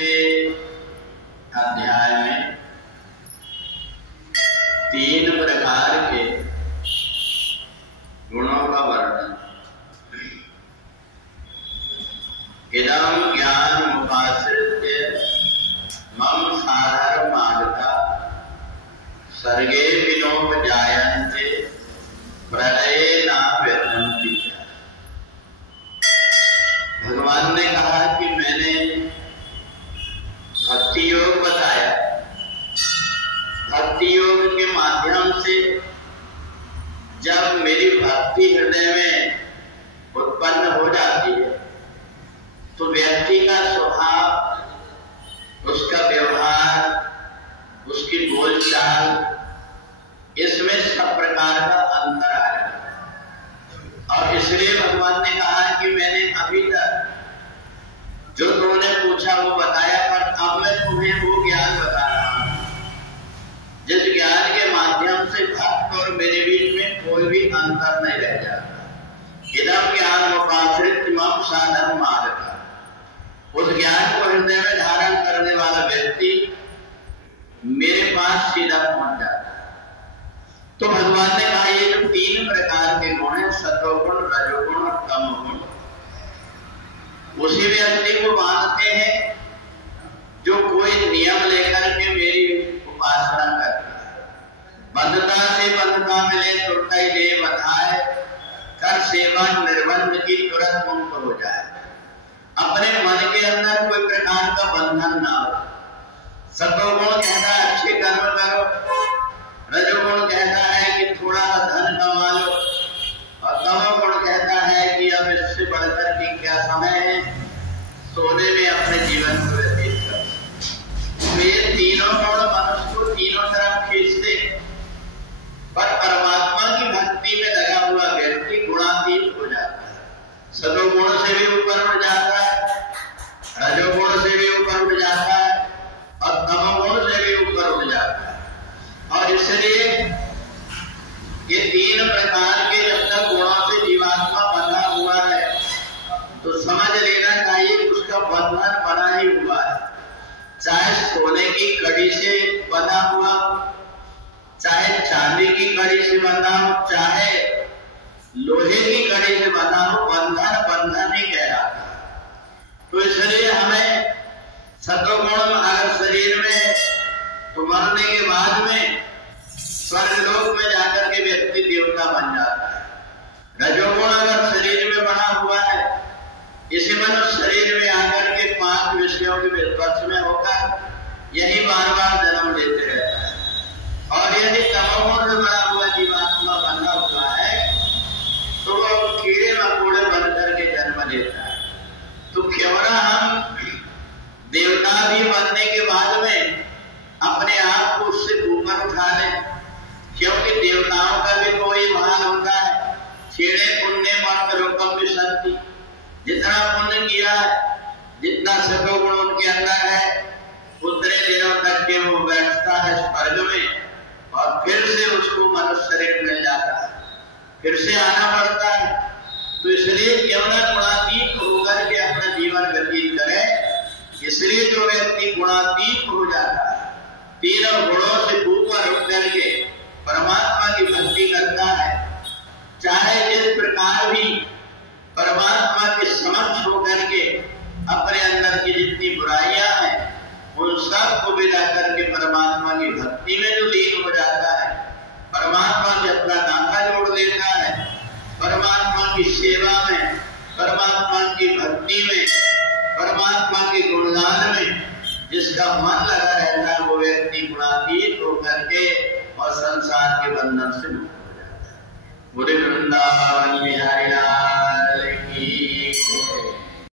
के अध्याय में 3 प्रकार के गुणों का वर्णन। इदं ज्ञानमुपाश्रित्य मम साधर्मागता सर्गे विनोपजायन्ते प्रलये न व्यथन्ति। भगवान ने कहा कि मैंने भक्ति योग बताया। भक्ति योग के माध्यम से जब मेरी भक्ति हृदय में उत्पन्न हो जाती है तो व्यक्ति का स्वभाव, उसका व्यवहार, उसकी बोलचाल, इसमें सब प्रकार का अंतर आया। और इसलिए भगवान ने कहा कि मैंने अभी तक जो तुमने पूछा वो बताया, पर अब मैं तुम्हें वो ज्ञान बता रहा हूं जिस ज्ञान के माध्यम से भक्त और मेरे बीच में कोई भी अंतर नहीं रह जाता। इदं ज्ञानमुपाश्रित्य मम साधर्मागता। उस ज्ञान को हृदय में धारण करने वाला व्यक्ति मेरे पास सीधा पहुंच जाता है। तो भगवान ने कहा ये जो 3 प्रकार के गुण हैं, सत्वगुण, रजोगुण और तमोगुण, उसी व्यक्ति को मानते हैं जो कोई नियम लेकर के मेरी उपासना करता है। बंधता से बंधता मिले तुरता दे बताए, कर सेवा निर्बंध की तुरंत मुक्त हो जाए। अपने मन के अंदर कोई प्रकार का बंधन ना हो। सत्वगुण कहता है अच्छे कर्म करो, रजोगुण कहता है कि थोड़ा धन कमा लो, और तमोगुण कहता है कि अब इससे बढ़कर के क्या समय है, सोने में अपने जीवन को व्यतीत कर। ये तीनों गुण मनुष्य को तीनों तरफ खींचते, पर परमात्मा की भक्ति में लगा हुआ व्यक्ति गुणातीत हो जाता है। सत्वगुण से भी ऊपर उठ जाता है, रजोगुण से भी ऊपर उठ जाता है, और तमोगुण से भी ऊपर उठ जाता है। और इसलिए ये 3 प्रकार के जब तक गुणों से जीवात्मा बंधा हुआ है तो समझ लेना चाहिए कि उसका बंधन बना ही हुआ है। चाहे सोने की कड़ी से बंधा हुआ, चाहे चांदी की कड़ी से बंधा हो, चाहे लोहे की कड़ी से बंधा हो, बंधन बंधन ही कह रहा था। तो इसलिए हमें सत्वगुण अगर शरीर में तो मरने के बाद में स्वर्गलोक में जाकर के व्यक्ति देवता बन जाता है। रजोगुण अगर शरीर में बना हुआ है, इसी मनुष्य शरीर में आकर के 5 विषयों के विस्पर्श में होकर यही बार बार जन्म लेते रहता है। और यदि तमोगुण से बना हुआ जीवात्मा बना हुआ है तो वो कीड़े मकोड़े बन करके जन्म लेता है। तो क्यों ना हम देवता भी बनने के बाद में अपने आप को उससे ऊपर उठा लें, क्योंकि देवताओं का भी कोई महान होता है। छेड़े पुण्य मत लोकम विसंति। जितना पुण्य किया है, जितना सत्वगुण उनके अंदर है, उतने दिनों तक के वो बैठता है स्वर्ग में, और फिर से उसको मनुष्य शरीर मिल जाता है, फिर से आना पड़ता है। तो इसलिए क्यों न गुणातीत होकर के अपना जीवन व्यतीत करे। इसलिए जो व्यक्ति गुणातीत हो जाता है, 3 गुणों से ऊपर उठ करके परमात्मा की भक्ति करता है, चाहे जिस प्रकार भी परमात्मा के समक्ष होकर के अपने अंदर की जितनी बुराइयां हैं उन सब को विदा करके परमात्मा की भक्ति में जो लीन हो जाता है, परमात्मा से अपना नाता जोड़ लेता है, परमात्मा की सेवा में, परमात्मा की भक्ति में, परमात्मा के गुणगान में जिसका मन लगा रहता है, वो व्यक्ति गुणातीत होकर के और संसार के बंधन से मुक्त हो जाता है। बुरे वृंदावन बिहारी